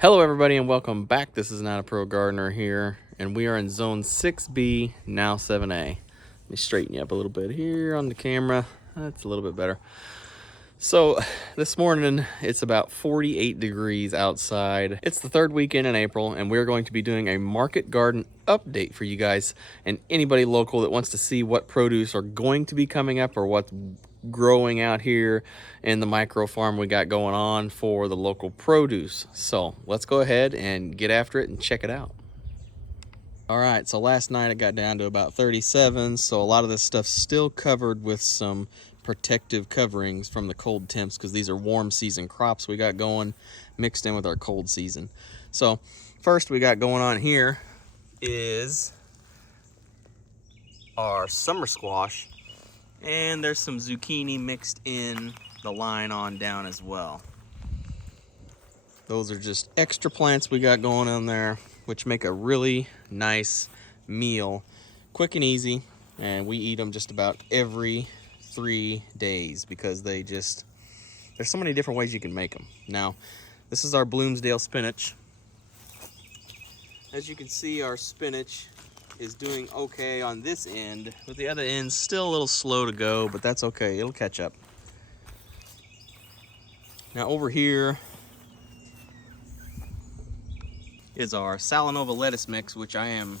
Hello everybody and welcome back. This is Not a Pro Gardener here, and we are in zone 6B, now 7A. Let me straighten you up a little bit here on the camera. That's a little bit better. So this morning it's about 48 degrees outside. It's the third weekend in April, and we're going to be doing a market garden update for you guys and anybody local that wants to see what produce are going to be coming up or what's growing out here in the micro farm we got going on for the local produce. So let's go ahead and get after it and check it out. All right, so last night it got down to about 37, so a lot of this stuff's still covered with some protective coverings from the cold temps because these are warm season crops we got going mixed in with our cold season. So first we got going on here is our summer squash, and there's some zucchini mixed in the line on down as well. Those are just extra plants we got going on there, which make a really nice meal, quick and easy, and we eat them just about every 3 days because there's so many different ways you can make them. Now, this is our Bloomsdale spinach. As you can see, our spinach is doing okay on this end, but the other end's still a little slow to go, but that's okay, it'll catch up. Now over here is our Salanova lettuce mix, which I am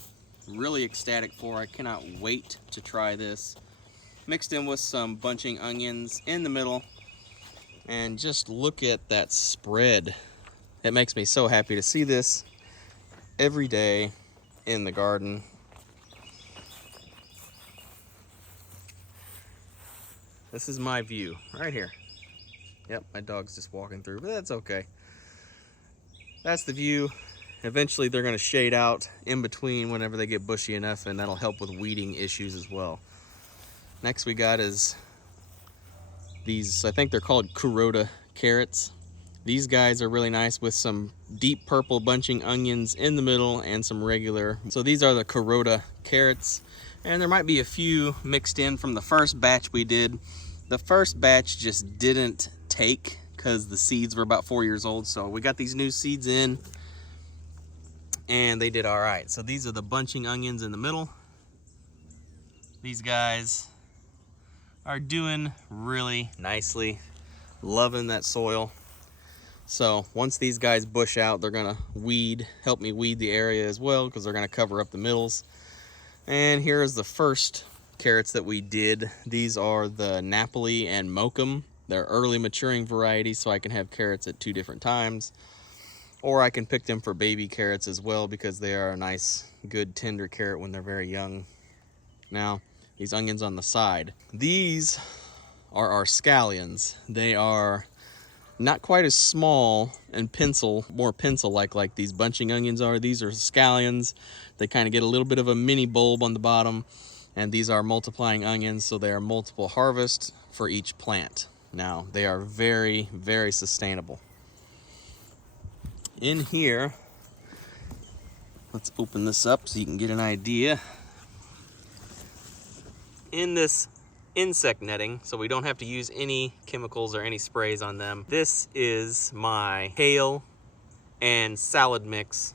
really ecstatic for. I cannot wait to try this. Mixed in with some bunching onions in the middle, and just look at that spread. It makes me so happy to see this every day in the garden. This is my view right here. Yep, my dog's just walking through, but that's okay. That's the view. Eventually they're going to shade out in between whenever they get bushy enough, and that'll help with weeding issues as well. Next we got is these, I think they're called Kuroda carrots. These guys are really nice with some deep purple bunching onions in the middle and some regular. So these are the Kuroda carrots, and there might be a few mixed in from the first batch we did. The first batch just didn't take because the seeds were about 4 years old, so we got these new seeds in and they did all right. So these are the bunching onions in the middle. These guys are doing really nicely, loving that soil. So once these guys bush out, they're gonna help me weed the area as well, because they're gonna cover up the middles. And here is the first carrots that we did. These are the Napoli and Mokum. They're early maturing varieties, so I can have carrots at 2 different times. Or I can pick them for baby carrots as well, because they are a nice, good, tender carrot when they're very young. Now, these onions on the side. These are our scallions. They are not quite as small and more pencil-like like these bunching onions are. These are scallions. They kind of get a little bit of a mini bulb on the bottom, and these are multiplying onions, so they are multiple harvests for each plant. Now, they are very, very sustainable. In here, let's open this up so you can get an idea. In this insect netting, so we don't have to use any chemicals or any sprays on them, this is my kale and salad mix.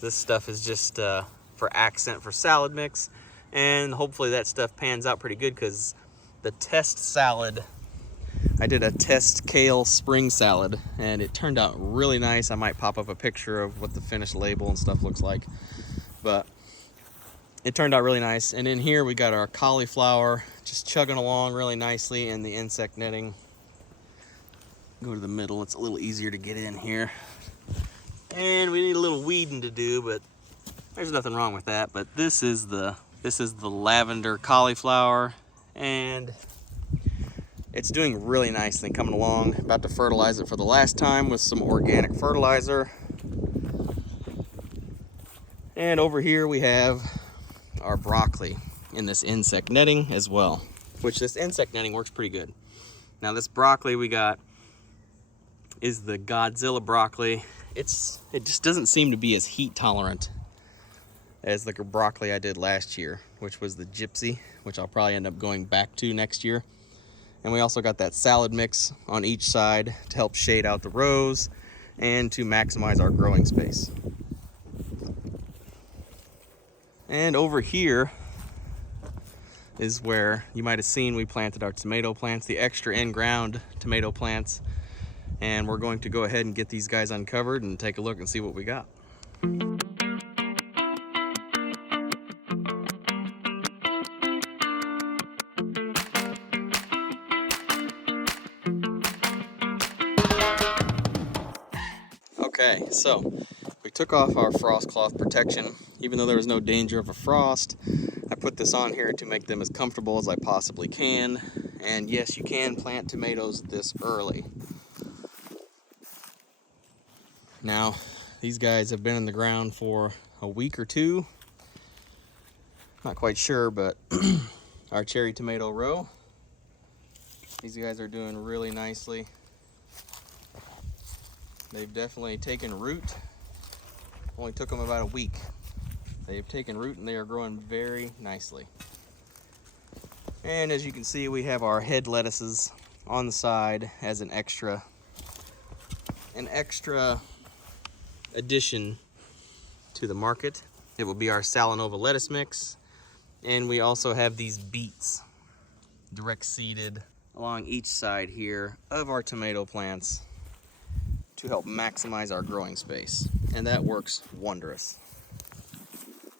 This stuff is just for accent for salad mix, and hopefully that stuff pans out pretty good, because the test salad, I did a test kale spring salad and it turned out really nice. I might pop up a picture of what the finished label and stuff looks like, but it turned out really nice. And in here we got our cauliflower just chugging along really nicely in the insect netting. Go to the middle, it's a little easier to get in here. And we need a little weeding to do, but there's nothing wrong with that. But this is the lavender cauliflower, and it's doing really nicely, coming along. About to fertilize it for the last time with some organic fertilizer. And over here we have our broccoli in this insect netting as well, which this insect netting works pretty good. Now this broccoli we got is the Godzilla broccoli. It just doesn't seem to be as heat tolerant as the broccoli I did last year, which was the Gypsy, which I'll probably end up going back to next year. And we also got that salad mix on each side to help shade out the rows. and to maximize our growing space. And over here is where you might have seen we planted our tomato plants, the extra in-ground tomato plants. And we're going to go ahead and get these guys uncovered and take a look and see what we got. Okay, so we took off our frost cloth protection. Even though there was no danger of a frost, I put this on here to make them as comfortable as I possibly can. And yes, you can plant tomatoes this early. Now, these guys have been in the ground for a week or two. Not quite sure, but our cherry tomato row, these guys are doing really nicely. They've definitely taken root. Only took them about a week. They've taken root and they are growing very nicely. And as you can see, we have our head lettuces on the side as an extra addition to the market. It will be our Salanova lettuce mix. And we also have these beets direct seeded along each side here of our tomato plants to help maximize our growing space. And that works wondrous.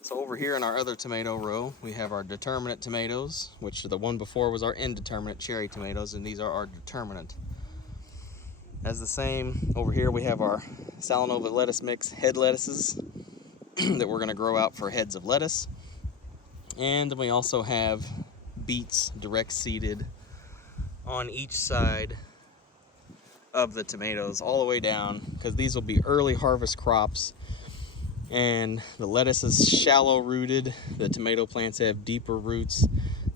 So over here in our other tomato row, we have our determinate tomatoes, which the one before was our indeterminate cherry tomatoes, and these are our determinate. As the same, over here we have our Salanova lettuce mix head lettuces that we're gonna grow out for heads of lettuce. And then we also have beets direct seeded on each side of the tomatoes all the way down, because these will be early harvest crops. And the lettuce is shallow rooted, the tomato plants have deeper roots.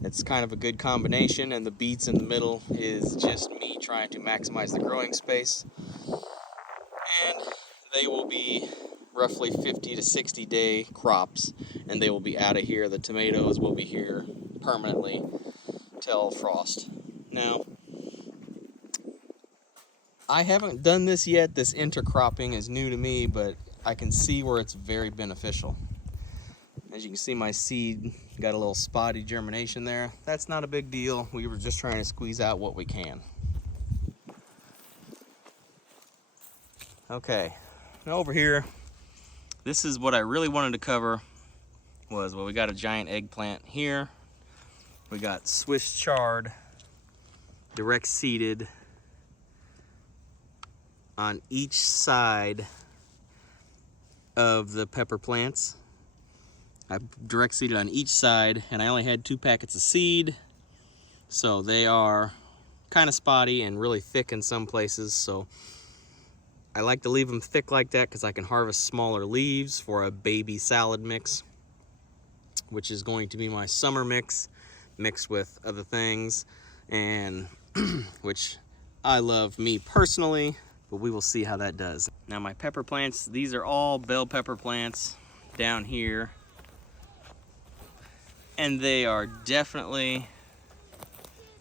It's kind of a good combination, and the beets in the middle is just me trying to maximize the growing space. And they will be roughly 50 to 60 day crops, and they will be out of here. The tomatoes will be here permanently till frost. Now, I haven't done this yet. This intercropping is new to me, but I can see where it's very beneficial. As you can see, my seed got a little spotty germination there. That's not a big deal. We were just trying to squeeze out what we can. Okay, now over here, this is what I really wanted to cover was, well, we got a giant eggplant here. We got Swiss chard direct seeded on each side of the pepper plants. I direct seeded on each side, and I only had 2 packets of seed, so they are kind of spotty and really thick in some places. So I like to leave them thick like that because I can harvest smaller leaves for a baby salad mix, which is going to be my summer mix mixed with other things, and which I love me personally, but we will see how that does. Now my pepper plants, these are all bell pepper plants down here, and they are definitely,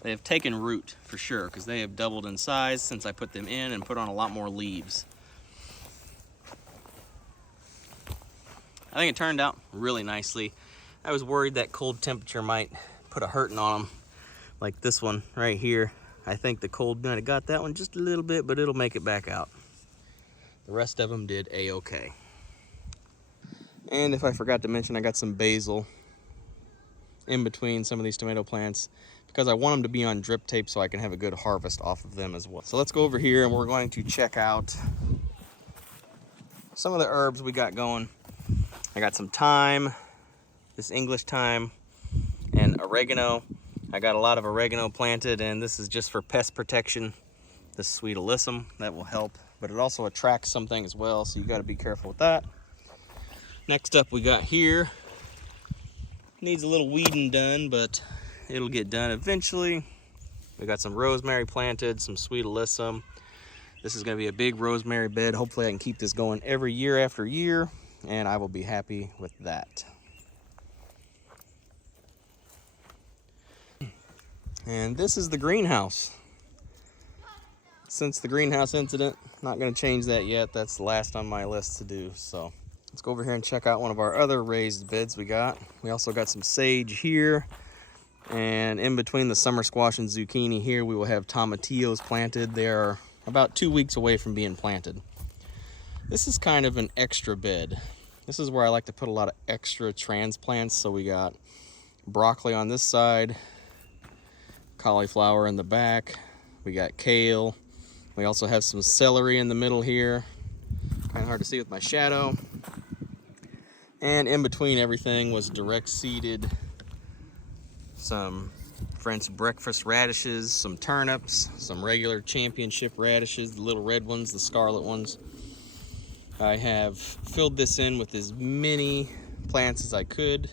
they have taken root for sure, because they have doubled in size since I put them in and put on a lot more leaves. I think it turned out really nicely. I was worried that cold temperature might put a hurting on them, like this one right here. I think the cold might have got that one just a little bit, but it'll make it back out. The rest of them did a-okay. And if I forgot to mention, I got some basil in between some of these tomato plants because I want them to be on drip tape so I can have a good harvest off of them as well. So let's go over here and we're going to check out some of the herbs we got going. I got some thyme, this English thyme, and oregano. I got a lot of oregano planted, and this is just for pest protection. This sweet alyssum, that will help, but it also attracts something as well, so you got to be careful with that. Next up we got here, needs a little weeding done, but it'll get done eventually. We got some rosemary planted, some sweet alyssum. This is going to be a big rosemary bed. Hopefully I can keep this going every year after year, and I will be happy with that. And this is the greenhouse. since the greenhouse incident. Not going to change that yet. That's the last on my list to do. So let's go over here and check out one of our other raised beds we got. We also got some sage here. And in between the summer squash and zucchini here, we will have tomatillos planted. They are about 2 weeks away from being planted. This is kind of an extra bed. This is where I like to put a lot of extra transplants. So we got broccoli on this side, cauliflower in the back, we got kale. We also have some celery in the middle here. Kind of hard to see with my shadow. And in between everything was direct seeded some French breakfast radishes, some turnips, some regular championship radishes, the little red ones, the scarlet ones. I have filled this in with as many plants as I could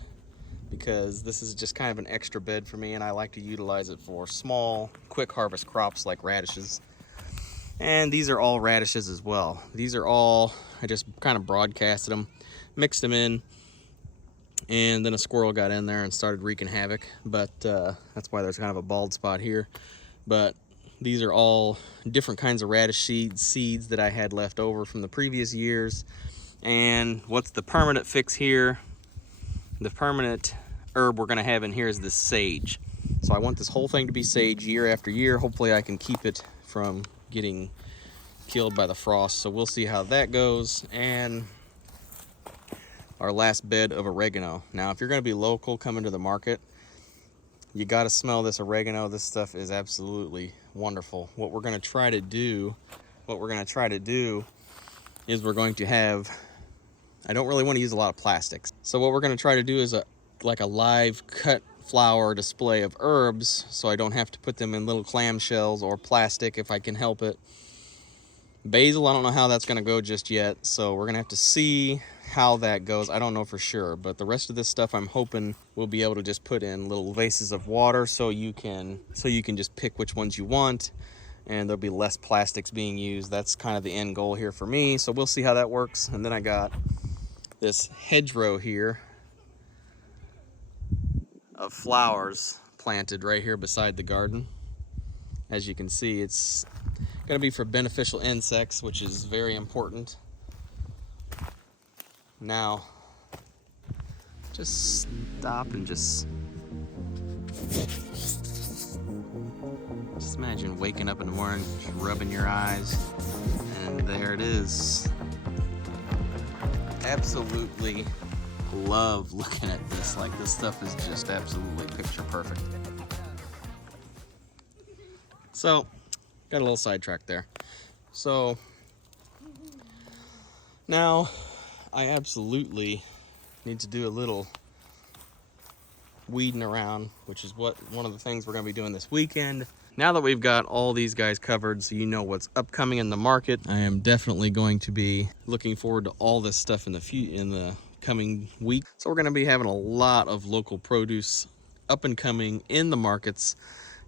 because this is just kind of an extra bed for me, and I like to utilize it for small, quick harvest crops like radishes. And these are all radishes as well. These are all, I just kind of broadcasted them, mixed them in, and then a squirrel got in there and started wreaking havoc. But that's why there's kind of a bald spot here. But these are all different kinds of radish seeds that I had left over from the previous years. And what's the permanent fix here? The permanent herb we're gonna have in here is this sage. So I want this whole thing to be sage year after year. Hopefully I can keep it from getting killed by the frost. So we'll see how that goes. And our last bed of oregano. Now, if you're going to be local coming to the market, you got to smell this oregano. This stuff is absolutely wonderful. What we're going to try to do is we're going to have, I don't really want to use a lot of plastics. So what we're going to try to do is like a live cut flower display of herbs, so I don't have to put them in little clamshells or plastic if I can help it. Basil, I don't know how that's going to go just yet, so we're going to have to see how that goes. I don't know for sure, but the rest of this stuff I'm hoping we'll be able to just put in little vases of water so you can just pick which ones you want, and there'll be less plastics being used. That's kind of the end goal here for me, so we'll see how that works. And then I got this hedgerow here of flowers planted right here beside the garden. As you can see, it's going to be for beneficial insects, which is very important. Now, just stop and just imagine waking up in the morning, just rubbing your eyes, and there it is. Absolutely love looking at this. Like, this stuff is just absolutely picture perfect. So, got a little sidetracked there. So, now I absolutely need to do a little weeding around, which is one of the things we're going to be doing this weekend. Now that we've got all these guys covered, so you know what's upcoming in the market, I am definitely going to be looking forward to all this stuff in the coming week. So we're going to be having a lot of local produce up and coming in the markets.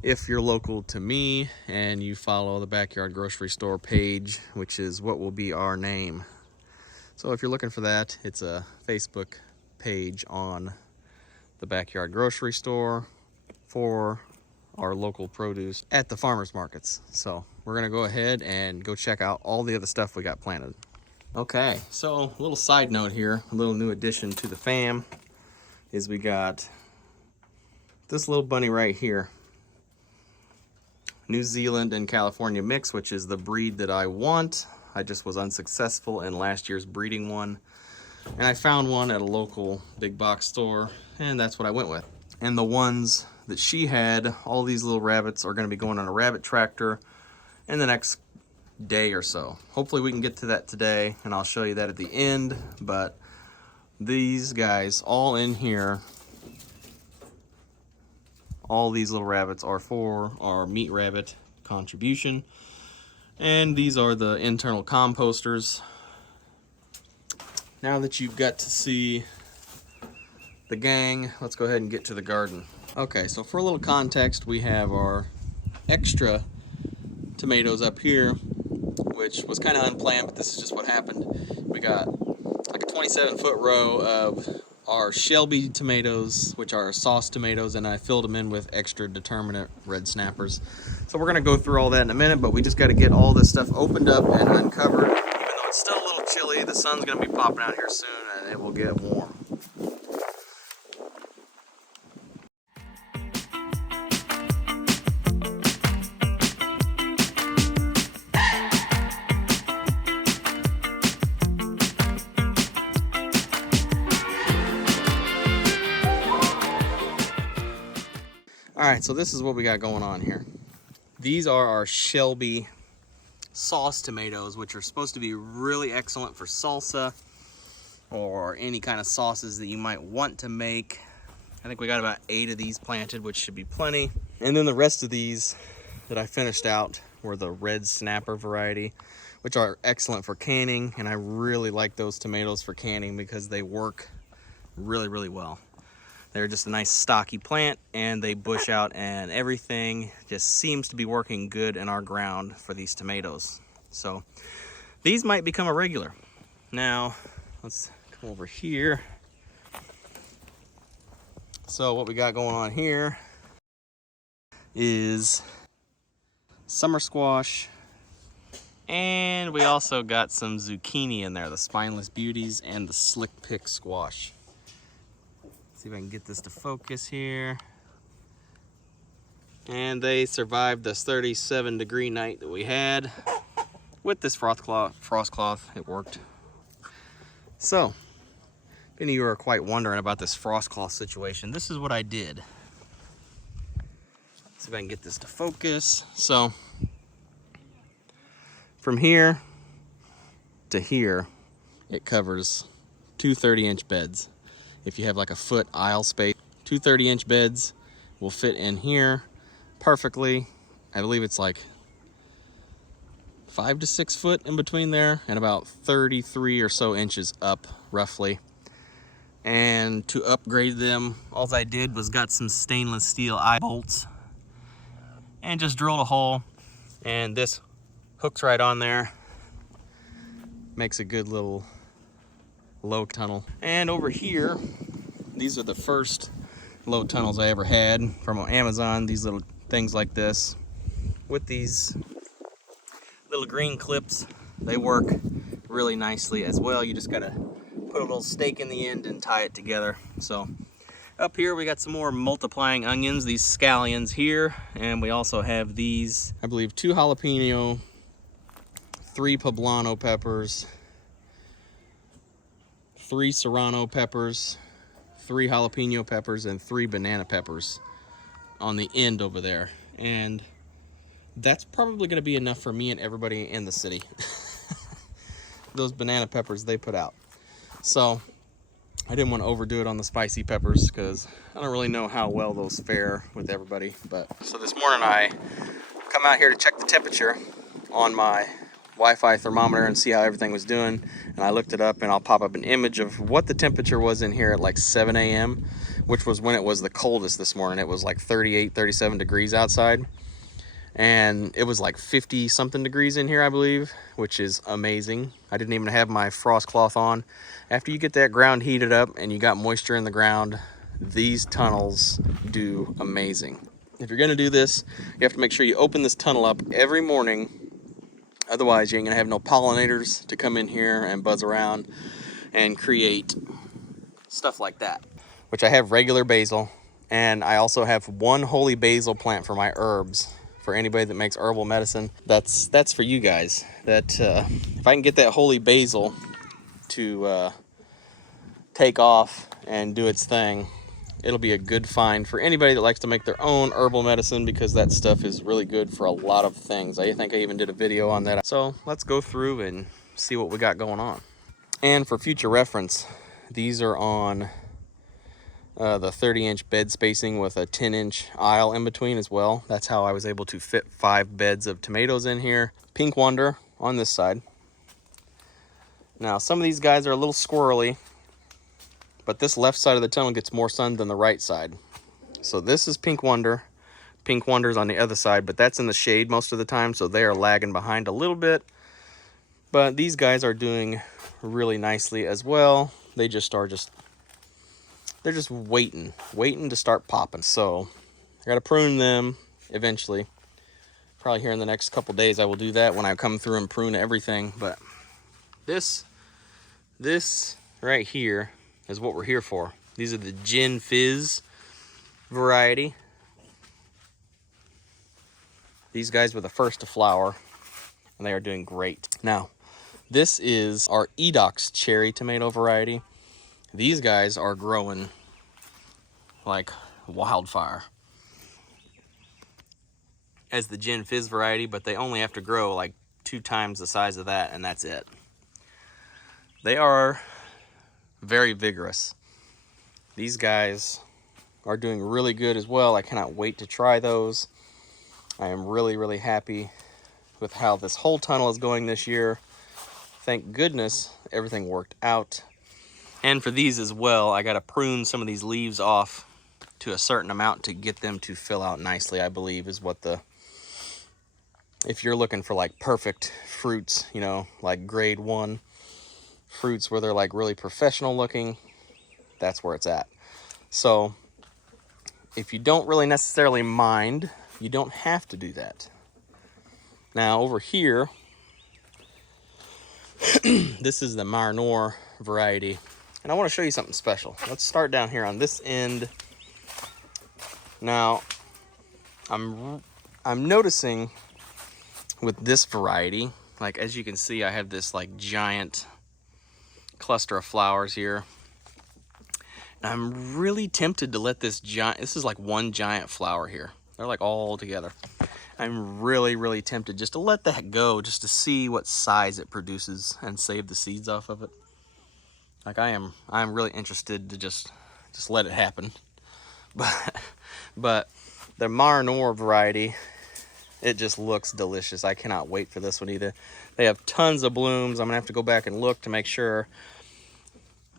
If you're local to me and you follow the Backyard Grocery Store page, which is what will be our name. So if you're looking for that, it's a Facebook page on the Backyard Grocery Store for our local produce at the farmers markets. So we're gonna go ahead and go check out all the other stuff we got planted. Okay, so a little side note here, a little new addition to the fam is we got this little bunny right here. New Zealand and California mix, which is the breed that I want. I just was unsuccessful in last year's breeding one. And I found one at a local big box store, and that's what I went with. And the ones that she had, all these little rabbits are gonna be going on a rabbit tractor in the next day or so. Hopefully we can get to that today, and I'll show you that at the end. But these guys all in here, all these little rabbits are for our meat rabbit contribution. And these are the internal composters. Now that you've got to see the gang, let's go ahead and get to the garden. Okay, so for a little context, we have our extra tomatoes up here, which was kind of unplanned, but this is just what happened. We got like a 27-foot row of are Shelby tomatoes, which are sauce tomatoes, and I filled them in with extra determinate red snappers. So we're gonna go through all that in a minute, but we just gotta get all this stuff opened up and uncovered. Even though it's still a little chilly, the sun's gonna be popping out here soon and it will get warm. All right, so this is what we got going on here. These are our Shelby sauce tomatoes, which are supposed to be really excellent for salsa or any kind of sauces that you might want to make. I think we got about 8 of these planted, which should be plenty. And then the rest of these that I finished out were the red snapper variety, which are excellent for canning. And I really like those tomatoes for canning because they work really, really well. They're just a nice stocky plant and they bush out, and everything just seems to be working good in our ground for these tomatoes. So these might become a regular. Now let's come over here. So what we got going on here is summer squash, and we also got some zucchini in there, the spineless beauties and the slick pick squash. See if I can get this to focus here. And they survived this 37-degree night that we had. With this frost cloth, it worked. So, if any of you are quite wondering about this frost cloth situation, this is what I did. See if I can get this to focus. So, from here to here, it covers 2 30-inch beds. If you have like a foot aisle space, 2 30-inch beds will fit in here perfectly. I believe it's like 5 to 6 foot in between there, and about 33 or so inches up roughly. And to upgrade them, all I did was got some stainless steel eye bolts and just drilled a hole, and this hooks right on there. Makes a good little low tunnel. And over here, these are the first low tunnels I ever had from Amazon. These little things like this with these little green clips, they work really nicely as well. You just gotta put a little stake in the end and tie it together. So up here we got some more multiplying onions, these scallions here, and we also have these, I believe 2 jalapeno, 3 poblano peppers, 3 serrano peppers, 3 jalapeno peppers, and 3 banana peppers on the end over there. And that's probably going to be enough for me and everybody in the city. Those banana peppers they put out. So I didn't want to overdo it on the spicy peppers because I don't really know how well those fare with everybody. But so this morning I come out here to check the temperature on my Wi-Fi thermometer and see how everything was doing, and I looked it up, and I'll pop up an image of what the temperature was in here at like 7 a.m., which was when it was the coldest this morning. It was like 38, 37 degrees outside, and it was like 50 something degrees in here, I believe, which is amazing. I didn't even have my frost cloth on. After you get that ground heated up and you got moisture in the ground, these tunnels do amazing. If you're gonna do this, you have to make sure you open this tunnel up every morning. Otherwise, you ain't gonna have no pollinators to come in here and buzz around and create stuff like that. Which I have regular basil, and I also have 1 holy basil plant for my herbs. For anybody that makes herbal medicine, that's for you guys. That if I can get that holy basil to take off and do its thing, it'll be a good find for anybody that likes to make their own herbal medicine, because that stuff is really good for a lot of things. I think I even did a video on that. So let's go through and see what we got going on. And for future reference, these are on the 30-inch bed spacing with a 10-inch aisle in between as well. That's how I was able to fit 5 beds of tomatoes in here. Pink Wonder on this side. Now some of these guys are a little squirrely, but this left side of the tunnel gets more sun than the right side. So this is Pink Wonder. Pink Wonder's on the other side, but that's in the shade most of the time, so they are lagging behind a little bit. But these guys are doing really nicely as well. They just are they're just waiting to start popping. So I gotta prune them eventually. Probably here in the next couple days I will do that when I come through and prune everything. But this right here is what we're here for. These are the Gin Fizz variety. These guys were the first to flower, and they are doing great. Now, this is our Edox cherry tomato variety. These guys are growing like wildfire as the Gin Fizz variety, but they only have to grow like 2 times the size of that, and that's it. They are very vigorous. These guys are doing really good as well. I cannot wait to try those. I am really, really happy with how this whole tunnel is going this year. Thank goodness everything worked out. And for these as well, I got to prune some of these leaves off to a certain amount to get them to fill out nicely, I believe is what the, if you're looking for like perfect fruits, you know, like grade 1 fruits where they're like really professional looking, that's where it's at. So if you don't really necessarily mind, you don't have to do that. Now over here, this is the Marnor variety, and I want to show you something special. Let's start down here on this end. Now, I'm noticing with this variety, like as you can see, I have this like giant cluster of flowers here. And I'm really tempted to let this is like one giant flower here. They're like all together. I'm really, really tempted just to let that go, just to see what size it produces and save the seeds off of it. Like I'm really interested to just let it happen. But the Marnor variety, it just looks delicious. I cannot wait for this one either. They have tons of blooms. I'm gonna have to go back and look to make sure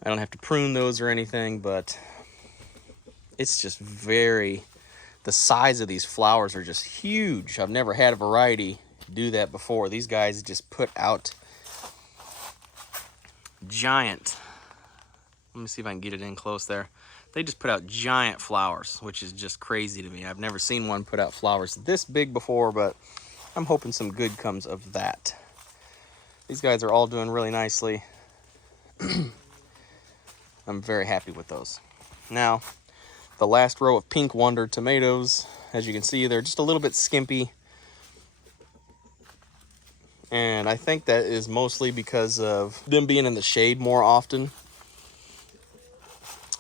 I don't have to prune those or anything, but it's just very, the size of these flowers are just huge. I've never had a variety do that before. These guys just put out giant, let me see if I can get it in close there. They just put out giant flowers, which is just crazy to me. I've never seen one put out flowers this big before, but I'm hoping some good comes of that. These guys are all doing really nicely. I'm very happy with those. Now, the last row of Pink Wonder tomatoes, as you can see, they're just a little bit skimpy. And I think that is mostly because of them being in the shade more often.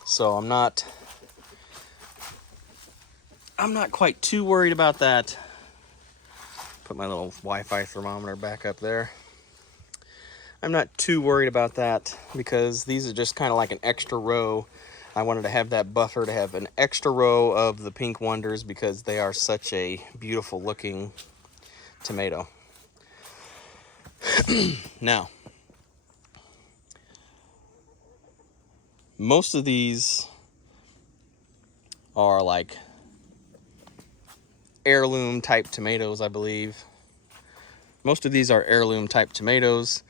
So I'm not quite too worried about that. Put my little Wi-Fi thermometer back up there. I'm not too worried about that because these are just kind of like an extra row. I wanted to have that buffer to have an extra row of the Pink Wonders because they are such a beautiful looking tomato. Now, most of these are like heirloom type tomatoes, I believe. Most of these are heirloom type tomatoes,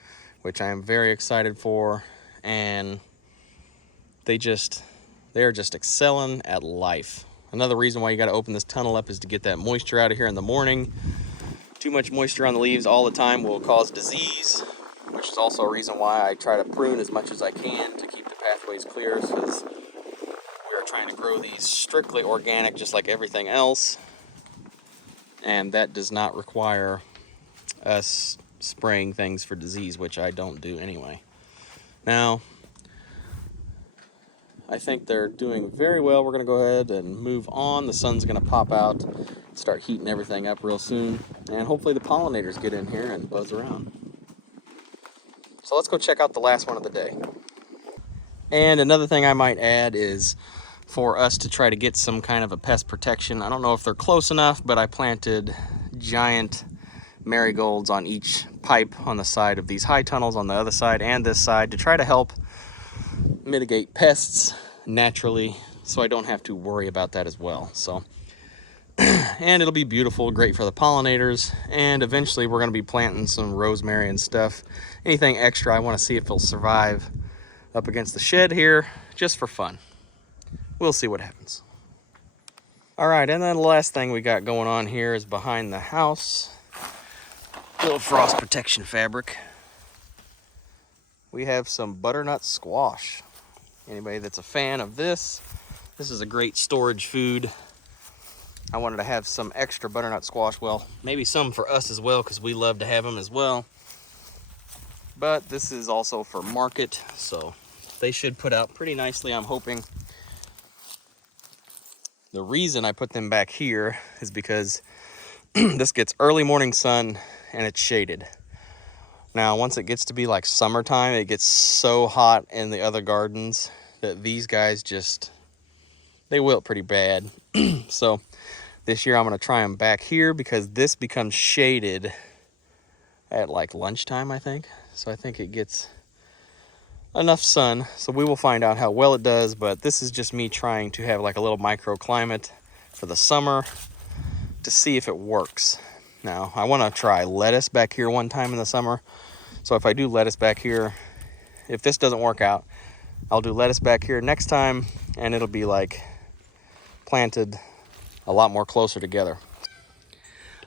which I am very excited for, and they are just excelling at life. Another reason why you got to open this tunnel up is to get that moisture out of here in the morning. Too much moisture on the leaves all the time will cause disease, which is also a reason why I try to prune as much as I can to keep the pathways clear, because we are trying to grow these strictly organic just like everything else, and that does not require us spraying things for disease, which I don't do anyway. Now, I think they're doing very well. We're going to go ahead and move on. The sun's going to pop out, start heating everything up real soon, and hopefully the pollinators get in here and buzz around. So let's go check out the last one of the day. And another thing I might add is for us to try to get some kind of a pest protection. I don't know if they're close enough, but I planted giant marigolds on each pipe on the side of these high tunnels on the other side and this side to try to help mitigate pests naturally, so I don't have to worry about that as well. So and it'll be beautiful, great for the pollinators, and eventually we're going to be planting some rosemary and stuff. Anything extra, I want to see if it'll survive up against the shed here just for fun. we'll see what happens. All right, and then the last thing we got going on here is behind the house. Little frost protection fabric. We have some butternut squash. Anybody that's a fan of this is a great storage food. I wanted to have some extra butternut squash. Well, maybe some for us as well, because we love to have them as well. But this is also for market, so they should put out pretty nicely, I'm hoping. The reason I put them back here is because this gets early morning sun and it's shaded. Now, once it gets to be like summertime, it gets so hot in the other gardens that these guys just, they wilt pretty bad. So this year I'm gonna try them back here because this becomes shaded at like lunchtime, I think. So I think it gets enough sun. So we will find out how well it does, but this is just me trying to have like a little microclimate for the summer to see if it works. Now, I wanna try lettuce back here one time in the summer. So if I do lettuce back here, if this doesn't work out, I'll do lettuce back here next time, and it'll be like planted a lot more closer together.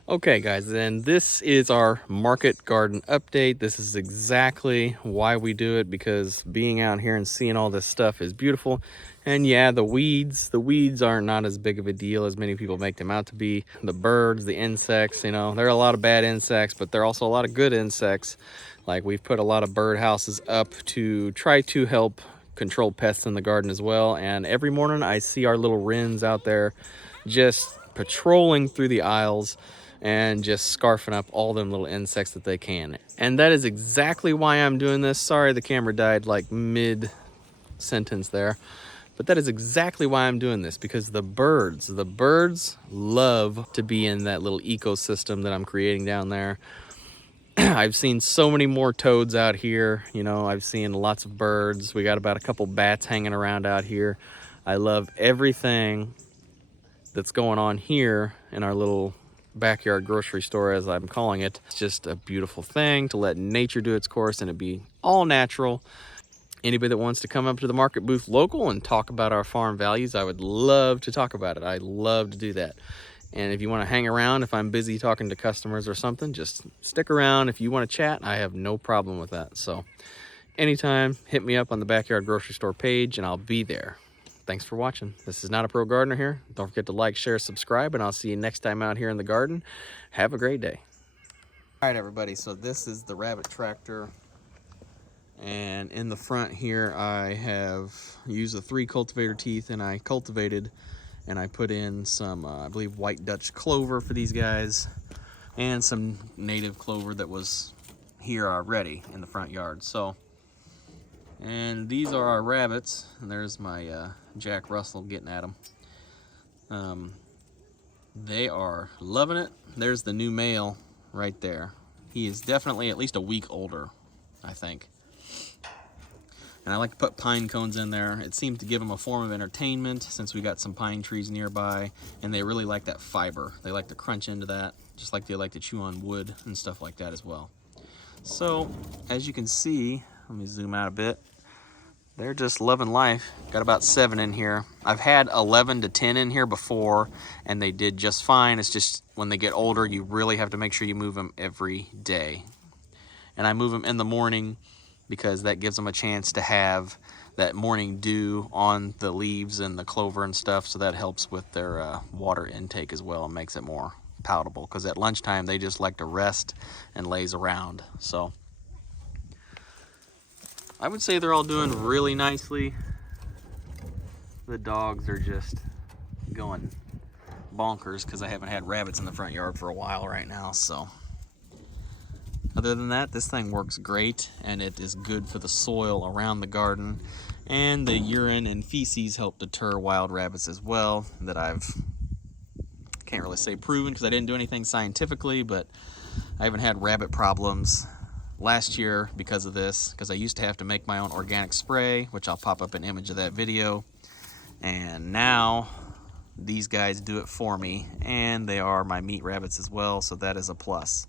Okay guys, then this is our market garden update. This is exactly why we do it, because being out here and seeing all this stuff is beautiful. And yeah, the weeds are not as big of a deal as many people make them out to be. The birds, the insects, you know, there are a lot of bad insects, but there are also a lot of good insects. Like, we've put a lot of bird houses up to try to help control pests in the garden as well. And every morning I see our little wrens out there just patrolling through the aisles and just scarfing up all them little insects that they can. And that is exactly why I'm doing this. Sorry, the camera died like mid-sentence there. But that is exactly why I'm doing this, because the birds love to be in that little ecosystem that I'm creating down there. I've seen so many more toads out here. You know, I've seen lots of birds. We got about a couple bats hanging around out here. I love everything that's going on here in our little backyard grocery store, as I'm calling it. It's just a beautiful thing to let nature do its course and it be all natural. Anybody that wants to come up to the market booth local and talk about our farm values, I would love to talk about it. I love to do that. And if you want to hang around, if I'm busy talking to customers or something, just stick around. If you want to chat, I have no problem with that. So anytime, hit me up on the Backyard Grocery Store page and I'll be there. Thanks for watching. This is Not a Pro Gardener here. Don't forget to like, share, subscribe, and I'll see you next time out here in the garden. Have a great day. All right, everybody, so this is the rabbit tractor. And in the front here, I have used the 3 cultivator teeth, and I cultivated, and I put in some, I believe, white Dutch clover for these guys, and some native clover that was here already in the front yard. So, and these are our rabbits, and there's my Jack Russell getting at them. They are loving it. There's the new male right there. He is definitely at least a week older, I think. And I like to put pine cones in there. It seems to give them a form of entertainment, since we got some pine trees nearby, and they really like that fiber. They like to crunch into that, just like they like to chew on wood and stuff like that as well. So, as you can see, let me zoom out a bit. They're just loving life. Got about 7 in here. I've had 11 to 10 in here before, and they did just fine. It's just when they get older, you really have to make sure you move them every day. And I move them in the morning because that gives them a chance to have that morning dew on the leaves and the clover and stuff, so that helps with their water intake as well and makes it more palatable, because at lunchtime they just like to rest and laze around. So I would say they're all doing really nicely. The dogs are just going bonkers because I haven't had rabbits in the front yard for a while right now. So other than that, this thing works great, and it is good for the soil around the garden. And the urine and feces help deter wild rabbits as well, that can't really say proven because I didn't do anything scientifically, but I haven't had rabbit problems last year because of this, because I used to have to make my own organic spray, which I'll pop up an image of that video. And now these guys do it for me, and they are my meat rabbits as well, so that is a plus.